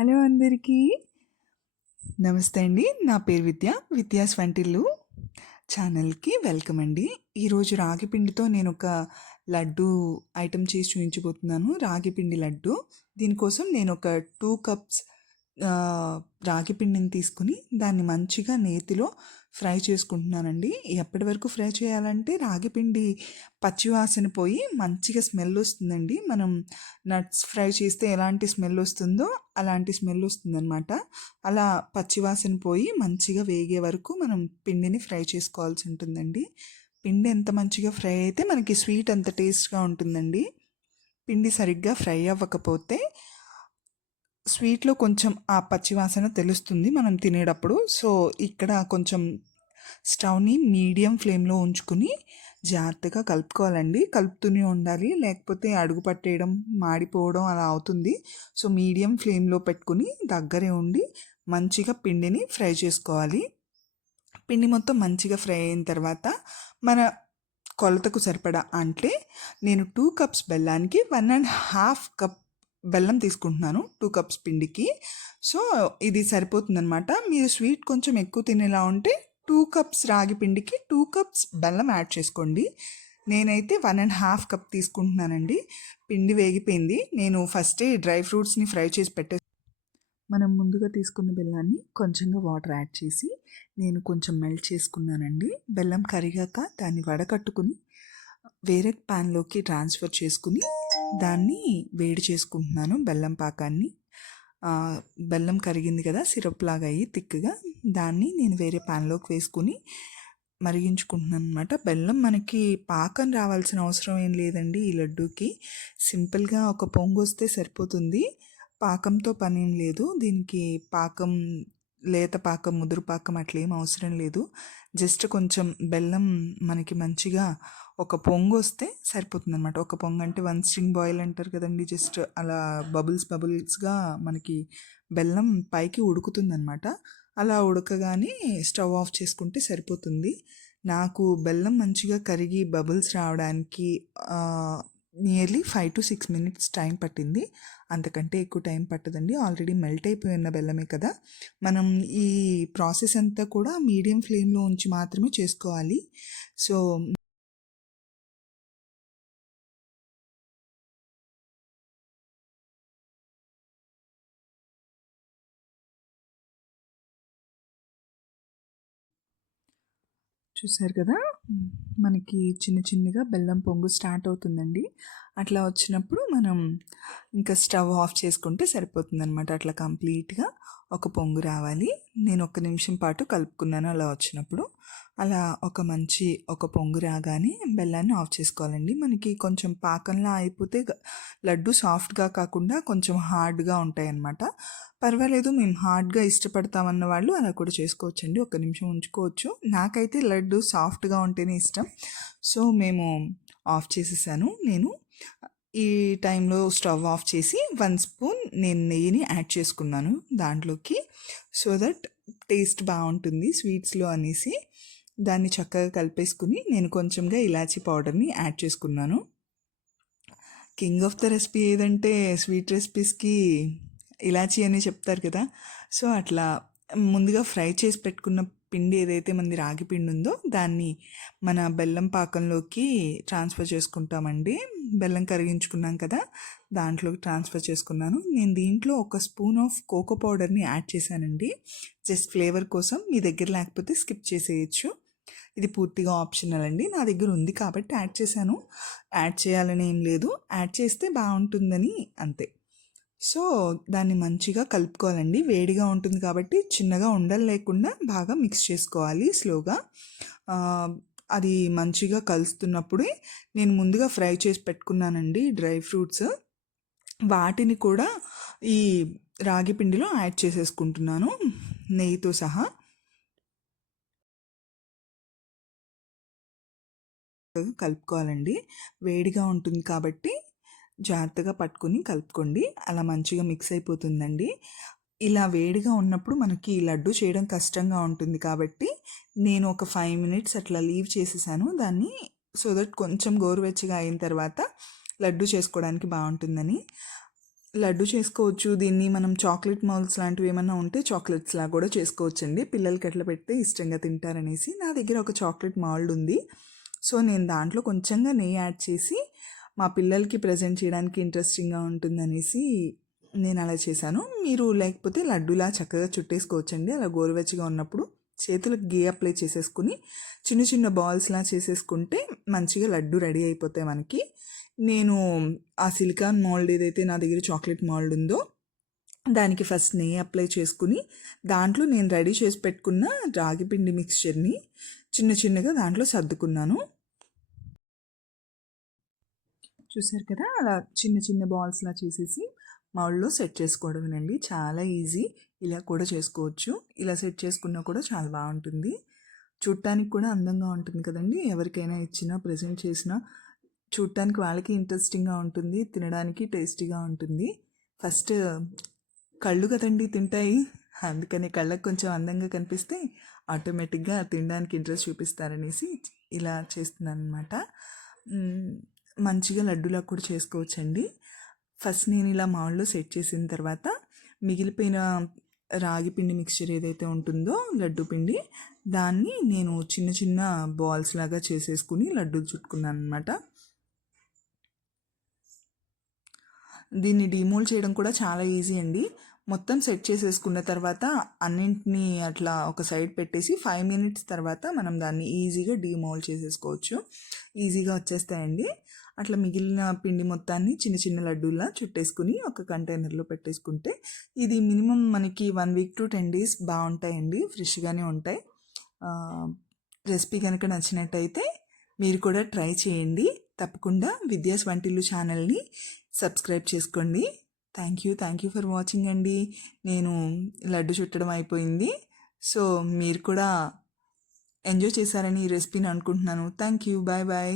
Hello అందరికీ నమస్తే అండి. నా పేరు విద్యాస్ వంటిల్లు ఛానల్‌కి వెల్కమ్ అండి. ఈరోజు రాగి పిండితో నేను ఒక లడ్డు ఐటెం చేసి చూపించబోతున్నాను. రాగి పిండి లడ్డు. దీనికోసం నేను ఒక 2 కప్స్ రాగి పిండిని తీసుకుని దాన్ని మంచిగా నేతిలో ఫ్రై చేసుకుంటున్నానండి. ఎప్పటి వరకు ఫ్రై చేయాలంటే రాగి పిండి పచ్చివాసన పోయి మంచిగా స్మెల్ వస్తుందండి. మనం నట్స్ ఫ్రై చేస్తే ఎలాంటి స్మెల్ వస్తుందో అలాంటి స్మెల్ వస్తుందన్నమాట. అలా పచ్చివాసన పోయి మంచిగా వేగే వరకు మనం పిండిని ఫ్రై చేసుకోవాల్సి ఉంటుందండి. పిండి ఎంత మంచిగా ఫ్రై అయితే మనకి స్వీట్ అంత టేస్ట్గా ఉంటుందండి. పిండి సరిగ్గా ఫ్రై అవ్వకపోతే స్వీట్లో కొంచెం ఆ పచ్చివాసన తెలుస్తుంది మనం తినేటప్పుడు. సో ఇక్కడ కొంచెం స్టవ్ని మీడియం ఫ్లేమ్లో ఉంచుకుని జాగ్రత్తగా కలుపుకోవాలండి. కలుపుతూనే ఉండాలి, లేకపోతే అడుగు పట్టేయడం, మాడిపోవడం అలా అవుతుంది. సో మీడియం ఫ్లేమ్లో పెట్టుకుని దగ్గరే ఉండి మంచిగా పిండిని ఫ్రై చేసుకోవాలి. పిండి మొత్తం మంచిగా ఫ్రై అయిన తర్వాత మన కొలతకు సరిపడా అంటే నేను 2 కప్స్ బెల్లానికి 1.5 కప్ బెల్లం తీసుకుంటున్నాను 2 కప్స్ పిండికి. సో ఇది సరిపోతుందనమాట. మీరు స్వీట్ కొంచెం ఎక్కువ తినేలా ఉంటే 2 కప్స్ రాగి పిండికి 2 కప్స్ బెల్లం యాడ్ చేసుకోండి. నేనైతే 1.5 కప్ తీసుకుంటున్నానండి. పిండి వేగిపోయింది. నేను ఫస్టే డ్రై ఫ్రూట్స్ని ఫ్రై చేసి మనం ముందుగా తీసుకున్న బెల్లాన్ని కొంచెంగా వాటర్ యాడ్ చేసి నేను కొంచెం మెల్ట్ చేసుకున్నానండి. బెల్లం కరిగాక దాన్ని వడకట్టుకుని వేరే ప్యాన్లోకి ట్రాన్స్ఫర్ చేసుకుని దాన్ని వేడి చేసుకుంటున్నాను. బెల్లం పాకాన్ని బెల్లం కరిగింది కదా, సిరప్ లాగా అయ్యి థిక్గా, దాన్ని నేను వేరే ప్యాన్లోకి వేసుకుని మరిగించుకుంటున్నాను అనమాట. బెల్లం మనకి పాకం రావాల్సిన అవసరం ఏం లేదండి. ఈ లడ్డూకి సింపుల్గా ఒక పొంగు వస్తే సరిపోతుంది. పాకంతో పని ఏం లేదు దీనికి. పాకం, లేత పాకం, ముదురు పాకం అట్లేం అవసరం లేదు. జస్ట్ కొంచెం బెల్లం మనకి మంచిగా ఒక పొంగు వస్తే సరిపోతుంది అనమాట. ఒక పొంగు అంటే 1 స్ట్రింగ్ బాయిల్ అంటారు కదండి. జస్ట్ అలా బబుల్స్గా మనకి బెల్లం పైకి ఉడుకుతుంది అనమాట. అలా ఉడకగానే స్టవ్ ఆఫ్ చేసుకుంటే సరిపోతుంది. నాకు బెల్లం మంచిగా కరిగి బబుల్స్ రావడానికి నియర్లీ 5 to 6 minutes టైం పట్టింది. అంతకంటే ఎక్కువ టైం పట్టదండి. ఆల్రెడీ మెల్ట్ అయిపోయిన బెల్లమే కదా. మనం ఈ ప్రాసెస్ అంతా కూడా మీడియం ఫ్లేమ్లో ఉంచి మాత్రమే చేసుకోవాలి. సో చూసారు కదా, మనకి చిన్నగా బెల్లం పొంగు స్టార్ట్ అవుతుందండి. అట్లా వచ్చినప్పుడు మనం ఇంకా స్టవ్ ఆఫ్ చేసుకుంటే సరిపోతుంది అనమాట. అట్లా కంప్లీట్గా ఒక పొంగు రావాలి. నేను 1 నిమిషం పాటు కలుపుకున్నాను. అలా వచ్చినప్పుడు అలా ఒక పొంగు రాగానే బెల్లాన్ని ఆఫ్ చేసుకోవాలండి. మనకి కొంచెం పాకంలా అయిపోతే లడ్డు సాఫ్ట్గా కాకుండా కొంచెం హార్డ్గా ఉంటాయి అన్నమాట. పర్వాలేదు, మేము హార్డ్గా ఇష్టపడతామన్న వాళ్ళు అలా కూడా చేసుకోవచ్చండి. 1 నిమిషం ఉంచుకోవచ్చు. నాకైతే లడ్డు సాఫ్ట్గా ఉంటేనే ఇష్టం. సో మేము ఆఫ్ చేసేసాను. నేను ఈ టైంలో స్టవ్ ఆఫ్ చేసి 1 స్పూన్ నేను నెయ్యిని యాడ్ చేసుకున్నాను దాంట్లోకి. సో దట్ టేస్ట్ బాగుంటుంది స్వీట్స్లో అనేసి దాన్ని చక్కగా కలిపేసుకుని నేను కొంచెంగా ఇలాచీ పౌడర్ని యాడ్ చేసుకున్నాను. కింగ్ ఆఫ్ ద రెసిపీ ఏదంటే స్వీట్ రెసిపీస్కి ఇలాచీ అని చెప్తారు కదా. సో అట్లా ముందుగా ఫ్రై చేసి పెట్టుకున్న పిండి ఏదైతే మనది రాగి పిండి ఉందో దాన్ని మన బెల్లం పాకంలోకి ట్రాన్స్ఫర్ చేసుకుంటామండి. బెల్లం కరిగించుకున్నాం కదా, దాంట్లోకి ట్రాన్స్ఫర్ చేసుకున్నాను. నేను దీంట్లో 1 స్పూన్ ఆఫ్ కోకో పౌడర్ని యాడ్ చేశానండి. జస్ట్ ఫ్లేవర్ కోసం. మీ దగ్గర లేకపోతే స్కిప్ చేసేయచ్చు. ఇది పూర్తిగా ఆప్షనల్ అండి. నా దగ్గర ఉంది కాబట్టి యాడ్ చేశాను. యాడ్ చేయాలని ఏం లేదు, యాడ్ చేస్తే బాగుంటుందని అంతే. సో దాన్ని మంచిగా కలుపుకోవాలండి. వేడిగా ఉంటుంది కాబట్టి చిన్నగా ఉండలు లేకుండా బాగా మిక్స్ చేసుకోవాలి స్లోగా. అది మంచిగా కలుస్తున్నప్పుడే నేను ముందుగా ఫ్రై చేసి పెట్టుకున్నానండి డ్రై ఫ్రూట్స్. వాటిని కూడా ఈ రాగి పిండిలో యాడ్ చేసేసుకుంటున్నాను నెయ్యితో సహా. కలుపుకోవాలండి. వేడిగా ఉంటుంది కాబట్టి జాగ్రత్తగా పట్టుకుని కలుపుకోండి. అలా మంచిగా మిక్స్ అయిపోతుందండి. ఇలా వేడిగా ఉన్నప్పుడు మనకి లడ్డు చేయడం కష్టంగా ఉంటుంది కాబట్టి నేను ఒక 5 minutes అట్లా లీవ్ చేసేసాను దాన్ని. సో దట్ కొంచెం గోరువెచ్చగా అయిన తర్వాత లడ్డు చేసుకోవడానికి బాగుంటుందని. లడ్డు చేసుకోవచ్చు. దీన్ని మనం చాక్లెట్ మౌల్డ్స్ లాంటివి ఏమన్నా ఉంటే చాక్లెట్స్‌లా కూడా చేసుకోవచ్చండి. పిల్లలకి అట్లా పెడితే ఇష్టంగా తింటారనేసి. నా దగ్గర ఒక చాక్లెట్ మౌల్డ్ ఉంది. సో, నేను దాంట్లో కొంచెంగా నెయ్యి యాడ్ చేసి మా పిల్లలకి ప్రెజెంట్ చేయడానికి ఇంట్రెస్టింగ్‌గా ఉంటుందనేసి నేను అలా చేశాను. మీరు లేకపోతే లడ్డూలా చక్కగా చుట్టేసుకోవచ్చండి. అలా గోరువెచ్చగా ఉన్నప్పుడు చేతులకు గీ అప్లై చేసేసుకుని చిన్న చిన్న బాల్స్‌లా చేసేసుకుంటే మంచిగా లడ్డు రెడీ అయిపోతాయి మనకి. నేను ఆ సిలికాన్ మౌల్డ్ ఏదైతే నా దగ్గర చాక్లెట్ మౌల్డ్ ఉందో దానికి ఫస్ట్ నెయ్యి అప్లై చేసుకుని దాంట్లో నేను రెడీ చేసి పెట్టుకున్న రాగి పిండి మిక్స్చర్ని చిన్న చిన్నగా దాంట్లో సర్దుకున్నాను. చూసారు కదా, అలా చిన్న చిన్న బాల్స్లా చేసేసి మౌల్డ్లో సెట్ చేసుకోవడమేనండి. చాలా ఈజీ. ఇలా కూడా చేసుకోవచ్చు. ఇలా సెట్ చేసుకున్నా కూడా చాలా బాగుంటుంది. చూడటానికి కూడా అందంగా ఉంటుంది కదండి. ఎవరికైనా ఇచ్చినా ప్రెజెంట్ చేసినా చూడటానికి వాళ్ళకి ఇంట్రెస్టింగ్గా ఉంటుంది, తినడానికి టేస్టీగా ఉంటుంది. ఫస్ట్ కళ్ళు కదండి తింటాయి, అందుకని కళ్ళకు కొంచెం అందంగా కనిపిస్తే ఆటోమేటిక్గా తినడానికి ఇంట్రెస్ట్ చూపిస్తారనేసి ఇలా చేస్తున్నాను అనమాట. మంచిగా లడ్డూలా కూడా చేసుకోవచ్చండి. ఫస్ట్ నేను ఇలా మౌల్డ్లో సెట్ చేసిన తర్వాత మిగిలిపోయిన రాగి పిండి మిక్స్చర్ ఏదైతే ఉంటుందో లడ్డు పిండి, దాన్ని నేను చిన్న చిన్న బాల్స్ లాగా చేసేసుకుని లడ్డూలు చుట్టుకున్నాను అనమాట. దీన్ని డీమోల్డ్ చేయడం కూడా చాలా ఈజీ అండి. మొత్తం సెట్ చేసేసుకున్న తర్వాత అన్నింటినీ అట్లా ఒక సైడ్ పెట్టేసి 5 మినిట్స్ తర్వాత మనం దాన్ని ఈజీగా డీమోల్డ్ చేసేసుకోవచ్చు. ఈజీగా వచ్చేస్తాయండి. అట్లా మిగిలిన పిండి మొత్తాన్ని చిన్న చిన్న లడ్డూలా చుట్టేసుకుని ఒక కంటైనర్లో పెట్టేసుకుంటే ఇది మినిమం మనకి 1 వీక్ టు 10 డేస్ బాగుంటాయండి, ఫ్రెష్గానే ఉంటాయి. రెసిపీ కనుక నచ్చినట్టయితే మీరు కూడా ట్రై చేయండి. తప్పకుండా విద్యాస్ వంటిల్లు ఛానల్ని సబ్స్క్రైబ్ చేసుకోండి. థ్యాంక్ యూ ఫర్ వాచింగ్ అండి. నేను లడ్డు చుట్టడం అయిపోయింది. సో మీరు కూడా ఎంజాయ్ చేశారని ఈ రెసిపీని అనుకుంటున్నాను. Thank you. Bye bye.